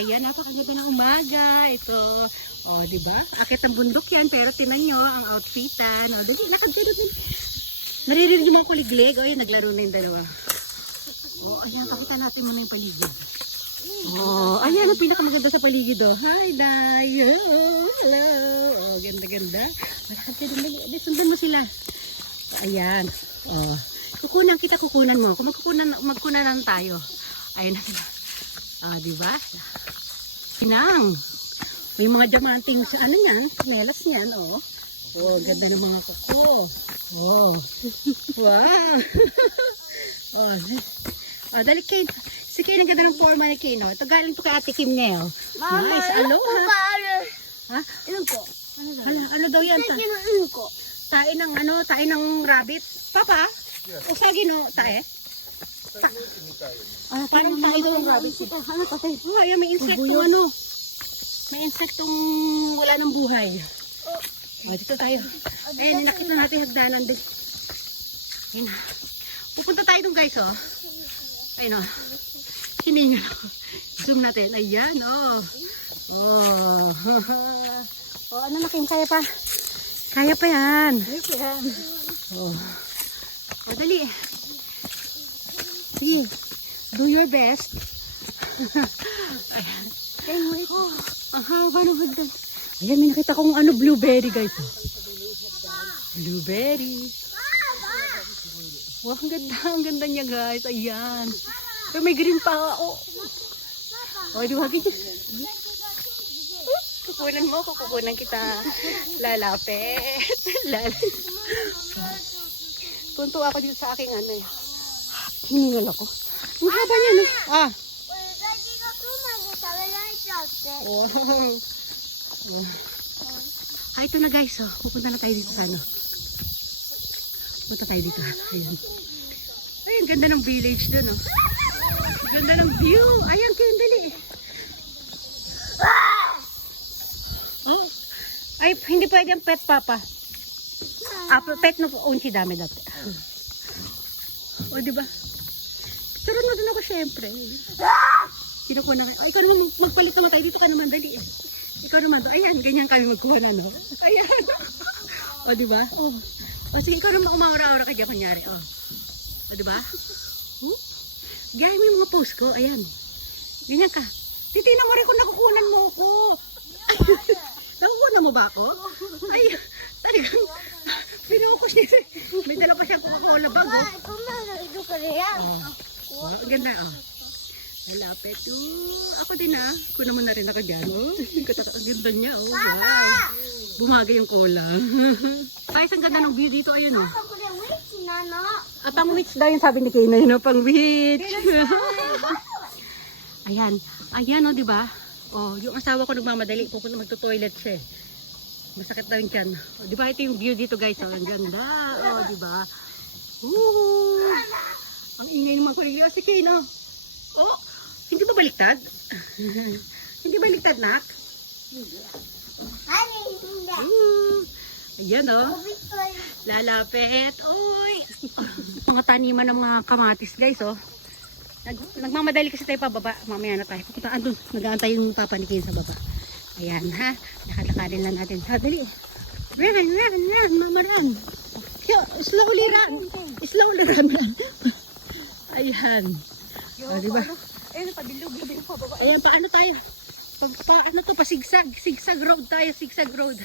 Ayan, napakaganda ng umaga. Ito, oh, di ba? Akit ang bundok yan, pero tinan nyo ang outfitan. Oh, dali, lakad kayo dun. Naririnig yung mga kuliglig. Oh, yun, naglaro na yung dalawa. Oh, ayan, pakita natin muna yung paligid. Oh, ayan ang pinakamaganda sa paligid. Oh. Hi, Day. Oh, hello. Oh, ganda-ganda. Lakad kayo dun. Dali, sundan mo sila. Ayan. Oh, kukunan kita, kukunan mo. Kung magkunan lang tayo. Ayan na sila. Ah, di ba? Pinang. May mga diamanting sa ano niyan, melas niyan, oh. Oh, ganda ng mga kuko. Oh. Wow. Oh. Oh, dali Kane. Si Kane ang ganda ng forma ni Kane, oh. Ito galing to kay Ate Kim Neo. Mama, nice. Aloha. Ha? Ilan ko? Hala, ano daw yan ta? Ilan ko? Tae ng ano, tae ng rabbit. Papa? O sagi no, tae? Ah, parang tae daw ng rabbit. Ano kasi? Oh, ayan, may insektong ano. May insektong wala ng buhay. Oh, dito tayo. Ayan, nakita natin hagdanan din. Ayan. Pupunta tayo dun guys, oh. Ayan, oh. Hininga na. Zoom natin. Ayan, oh. Oh. Oh, ano na, Kim? Kaya pa? Kaya pa yan. Kaya pa yan. Oh. Oh, dali. Sige. Do your best. Ayan. Oh, ang haba ng hagdan. Ayan, may nakita kong ano, blueberry guys. Blueberry. Wow, ang ganda niya guys. Ayan. Pero may green pa. Oh, oh di ba? Kukunan kita. Lalapit. Tunto ako dito sa aking ano eh. Hiningal ako. Ang haba niya no. Ah. Wow. Ah, ito na guys, oh. Pupunta na tayo dito sa ano. Punta tayo dito. Ayan. Ay, ang ganda ng village dun, oh. Ang ganda ng view. Ayan, kayo, dali. Oh. Ay, hindi pwede ang pet, papa. Ah, pet no unchi dami dati. O, diba? Picture na din ako, syempre. Kinukuha na kayo. Ikaw naman, magpalit naman tayo. Dito ka naman, dali. Ikaw naman, ayan, ganyan kami magkuha na, no? Ayan. O, diba? O, sige, ikaw naman umaura-aura ka dyan, kunyari. O, diba? Gaya mo yung mga post ko, ayan. Ganyan ka. Titignan mo rin kung nakukunan mo ako. Nakukunan mo ba ako? Ay, talagang, pinukus niya. May dala pa siyang Coca-Cola bag, oh. Ito ka rin. Oh, ganda, oh. Malapit, ako din kuna mo na rin ako dyan, oh. Ang ganda niya, oh. Wow. Bumagay yung cola. Ay, ang ganda ng view dito, ayun, oh. Ah, pang witch daw yung sabi ni Kayna, yun, oh, pang witch. Ayan, ayan, oh, diba? Oh, yung asawa ko nagmamadali, pupunta magto-toilet siya, eh. Masakit daw yung tiyan. Oh, diba, ito yung view dito, guys, oh. Ang ganda, oh, diba? Ang ingay naman ko yung si Kayna. Oh, hindi ba baliktad? Hindi baliktad, nak? Ayan, oh. Lalapit. Uy! Mga taniman ng mga kamatis, guys, oh. Nagmamadali kasi tayo pababa. Mamaya na tayo. Pupunta andun. Nag-aantay yung papa ni Ken sa baba. Ayan, ha. Nakalakarin lang natin. Ha, dali. Run. Mama, run. Slowly run. Slowly run. Ayan. O, diba? Ayun, pabilog yung pababa. Ayan, paano tayo? Paano to? Pasigsag. Sigsag road tayo. Sigsag road.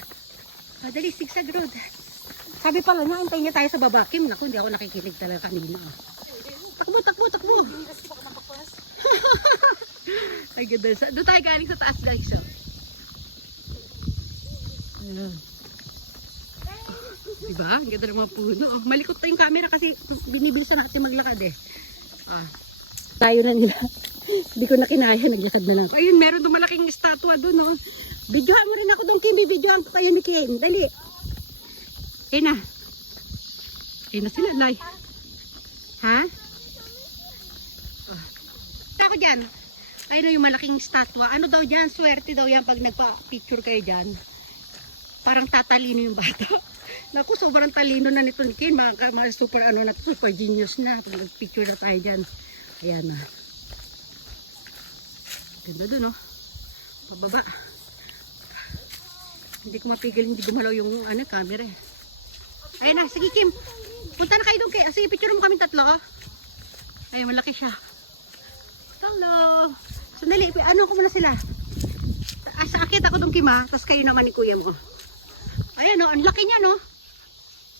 Dali, sigsag road. Sabi pala niya, antayin niya tayo sa baba. Kim, naku, hindi ako nakikinig talaga kanina. Takbo. Ay, ganda. Doon tayo galing sa taas, guys. Diba? Ang ganda ng mga puno. Malikot pa yung camera kasi binibilisan natin maglakad, eh. Tayo na nila. Hindi ko na kinaya, naglakad na lang. Ayun, meron doon malaking estatwa doon, oh. Videohan mo rin ako doon, Kim. Videohan ko kayo ni Ken. Dali. Ayun na. Ayun na sila, Lai. Ha? Ako dyan. Ayun yung malaking estatwa. Ano daw dyan? Swerte daw yan pag nagpa-picture kayo dyan. Parang tatalino yung bata. Naku, sobrang talino na nito ni Ken. Super ano na, super genius na. Pag nag-picture na tayo dyan. Ayan na. Ganda dun, oh. Pababa. Hindi ko mapigil, hindi gumalaw yung camera eh. Ayun na, sige Kim. Punta na kayo doon kay. Sige, picture mo kami tatlo. Ayun, malaki siya. Hello. Sandali, ko muna sila. Akit ako doon Kim ha. Tapos kayo naman ni kuya mo. Ayan o, ang laki niya no.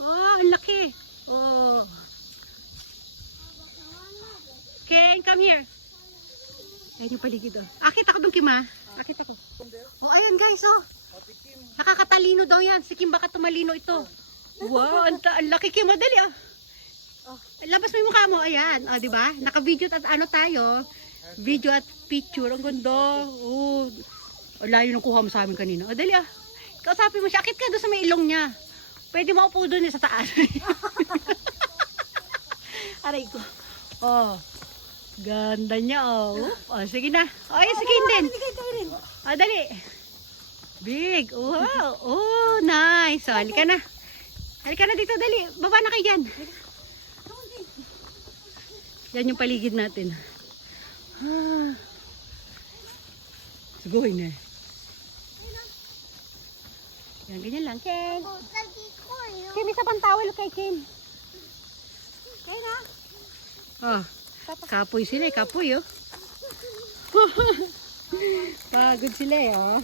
Oh, ang laki. Oh. Ken, come here. Ayun yung paligid oh. Akit ako doon Kim ha. Akit ako. Oh, ayan guys oh. Nakakatalino daw yan. Si Kim baka tumalino ito. Wow, ang laki Kim. Madali ah. Oh, labas mo yung mukha mo. Ayan. O, di ba? Naka-video at tayo. Video at picture. Ang ganda. Oh. Layo nung kuha mo sa amin kanina. O, dali ah. Kausapin mo siya. Akit ka doon sa may ilong niya. Pwede maupo doon sa taas. Aray ko. Oh. Ganda niya oh. Oh, sige na. Oh, ayan si Kim din. O, dali. Big. Wow. Oh, nice. So, halika na. Halika na dito, dali. Baba na kayo dyan. Yan yung paligid natin. Ah. Suguhin na. Yan, ganyan lang. Ken. Kim, isa pang towel kay Kim. Ken, ha? Oh, kapoy sila eh. Kapoy, oh. Pagod sila eh, oh.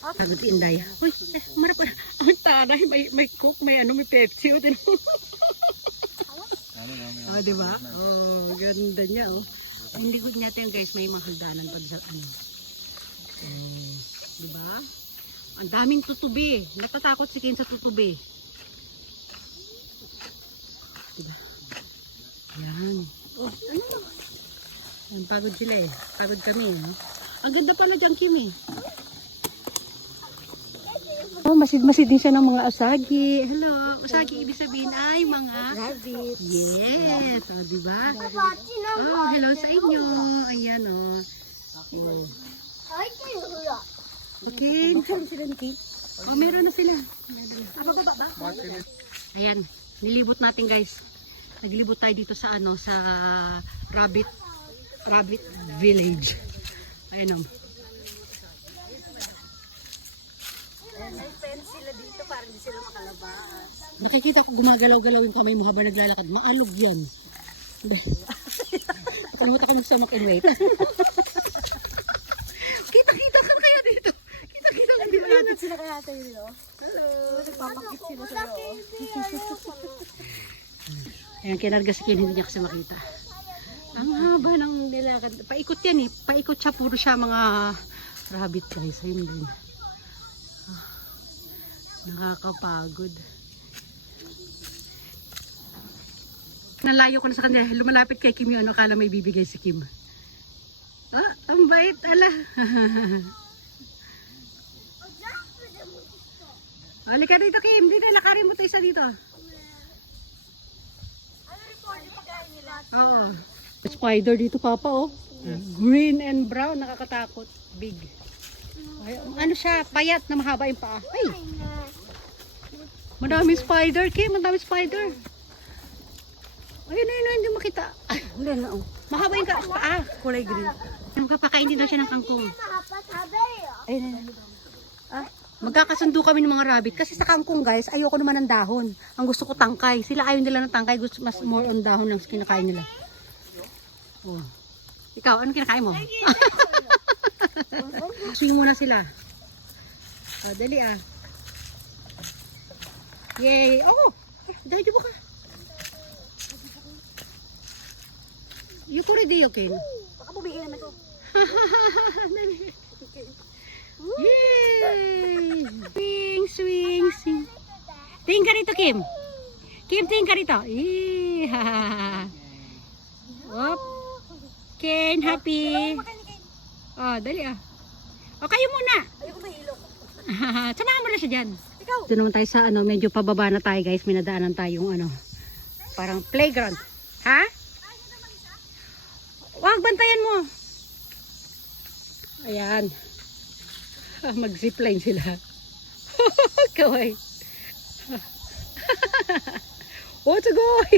Pagod Inday. Uy, marap pa. Ang taray, may coke, may Pepsi. O, oh, diba? Oh, ganda niya, oh. Ang likod natin, guys, may mga hagdanan pa sa diba? Ang daming tutubi. Natatakot si Ken sa tutubi. Diba? Yan. Oh, ano? Yan, pagod sila eh. Pagod kami, eh. Ang ganda pala dyan, Kim, eh. Oh, masid-masid din siya ng mga asagi. Hello, asagi ibig sabihin ay mga rabbit. Yes, oh, di ba? Oh, hello sa inyo. Ayan oh. Okay. Oh, meron na sila. Ayan, nilibot natin guys. Naglibot tayo dito sa sa rabbit village. Ayan oh. May fence sila dito para hindi sila makalabas. Nakikita ko gumagalaw-galaw yung kamay mo habang naglalakad. Maalog yan. Kalimutan ko sa makin-wait. Kita-kita ka kaya dito. Kita-kita ka dito. Malapit sila kaya tayo dito. Hello. Nagpapakit sila sa'yo. Ayan, kinarga si Ken, hindi niya kasi makita. Ang haba ng nilakad. Paikot yan eh. Paikot siya, puro siya mga rabbit guys. Ayun din. Nakakapagod. Nalayo ko na sa kanila. Lumalapit kay Kim yung akala may bibigay si Kim. Ah, ang bait. Ala. Halika dito Kim. Dito, lakarin mo ito isa dito. Oo. Spider dito papa oh. Yes. Green and brown. Nakakatakot. Big. Ay, ano siya? Payat na mahaba yung paa. Ay! Madami spider, Kim. Madami spider. Ayun, hindi makita. Ay, wala na, oh. Mahaba yung paa. Kulay green. Magpapakain daw siya ng kangkong. Ayun, ah, magkakasundo kami ng mga rabbit. Kasi sa kangkong, guys, ayoko naman ng dahon. Ang gusto ko tangkay. Sila ayaw nila ng tangkay. Gusto mas more on dahon lang kinakain nila. Oh. Ikaw, ano kinakain mo? Swing muna sila. Oh, dali ah. Yay! Oh! Dahil mo ka. You puri di okay? Baka bumigay naman ko. Yay! Swing, swing, swing. Tingin ka rito, Kim. Kim, tingin ka rito. Op. Ken, happy. Oh, dali ah. O, kayo muna. Ayoko mahilo. Samahan mo na siya dyan. Ikaw. Ito naman tayo sa medyo pababa na tayo guys. May nadaanan tayong parang playground. Ha? Wag, bantayan mo. Ayan. Mag-zipline sila. Kaway. What's a goy?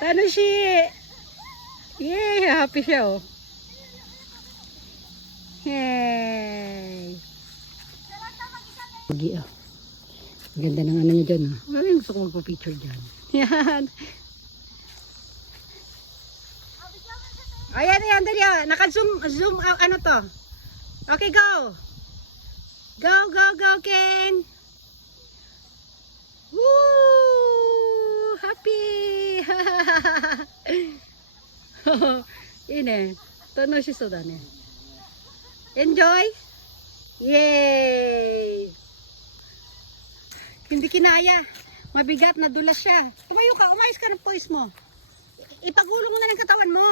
Tano siya. Yay, happy siya oh. Yay! Pogi ah. Ang ganda ng ano niya dyan ah. Ay, gusto ko magpa-picture dyan. Yan. Ayan, ayan, dali ah. Naka-zoom out, ano to? Okay, go! Go, go, go, Ken! Woo! Happy! Ine, tono shiso da ne. Enjoy! Yay! Hindi kinaya. Mabigat, nadulas siya. Tumayo ka, umayos ka ng poise mo. Ipagulong mo na ng katawan mo.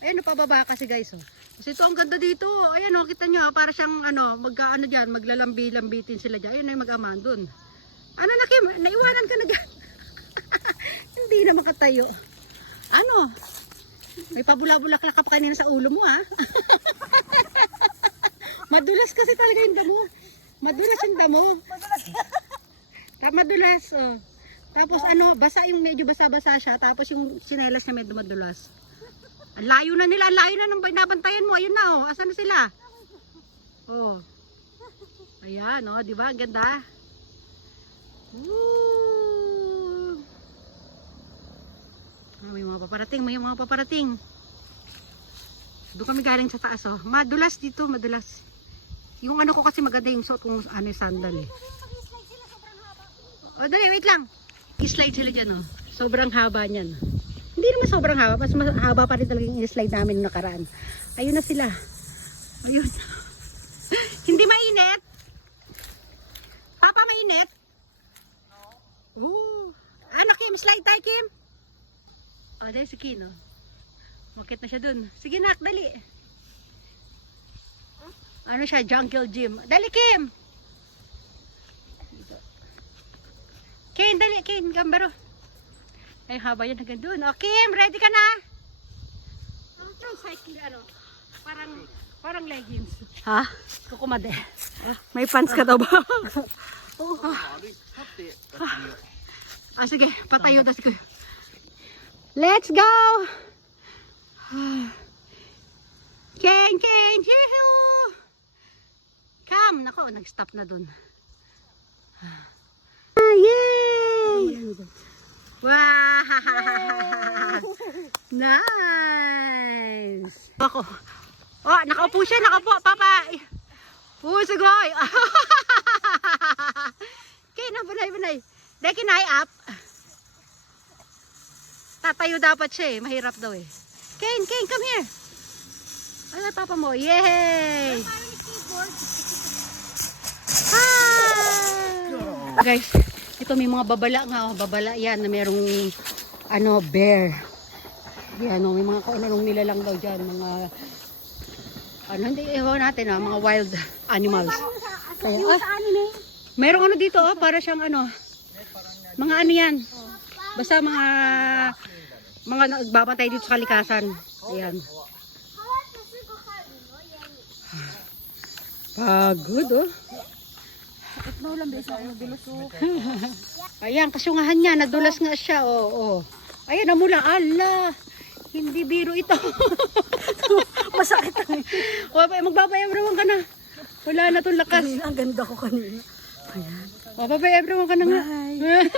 Ayan, napababa kasi guys. Oh. Kasi ito, ang ganda dito. Ayan, oh, kita nyo, para siyang, magkaano dyan, maglalambi-lambitin sila dyan. Ayun na yung mag-aman dun. Ano na, Kim? Naiwanan ka na dyan. Hindi na makatayo. Ano? May pabula-bulaklak ka pa kanina sa ulo mo, ha? Madulas kasi talaga yung damo. Madulas yung damo. Madulas, oh. Tapos basa yung medyo basa-basa siya. Tapos yung sinelas niya medyo madulas. Ang layo na nila, ang layo na nung binabantayan mo. Ayun na, oh. Asan na sila? Oh. Ayan, oh. Diba? Ang ganda. Woo! Oh, may mga paparating, may mga paparating. Doon kami galing sa taas, oh. Madulas dito, madulas. Yung ano ko kasi maganda yung suot kung ano yung sandal, eh. Oh, dali, wait lang. I-slide sila dyan, oh. Sobrang haba niyan. Hindi naman sobrang haba, mas haba pa rin talaga yung i-slide namin nung nakaraan. Ayun na sila. Ayun. Hindi mainit? Papa, mainit? No. Ooh. Ano, Kim? Slide tayo, Kim? Oh, dahil si Kim, oh. Makit na siya dun. Sige, nak, dali. Ano siya? Jungle gym. Dali, Kim! Kim, dali, Kim. Gambaro. Ay, haba yan hanggang dun. O, Kim, ready ka na? Cycle, parang leggings. Ha? Kukumade. May pants ka daw ba? Sige, patayo daw si Kuya. Let's go! Ken, yehoo! Come! Nako, nag-stop na dun. Yay! Wow! Nice! Ako. Oh, nakaupo siya, nakaupo, Papa. Sugoy! Okay, banay. Dahil kinay up. Tatayo dapat siya eh. Mahirap daw eh. Kane, come here. Ano papa mo? Yay! Ah! Guys, ito may mga babala nga. Oh. Babala yan na merong bear. Yan, may mga kaunanong nilalang daw dyan. Mga hindi ewan natin mga wild animals. Kaya, merong dito para siyang mga yan. Basta mga nagbabantay dito sa kalikasan. Ayan. Pagod, oh. Ayan, kasungahan niya. Nadulas nga siya, oh. Ayan, namula. Ala, hindi biro ito. Masakit ang magbabayabrowan ka na. Wala na itong lakas. Ang ganda ko kanina. Ayan. Magbabayabrowan ka na nga. Bye.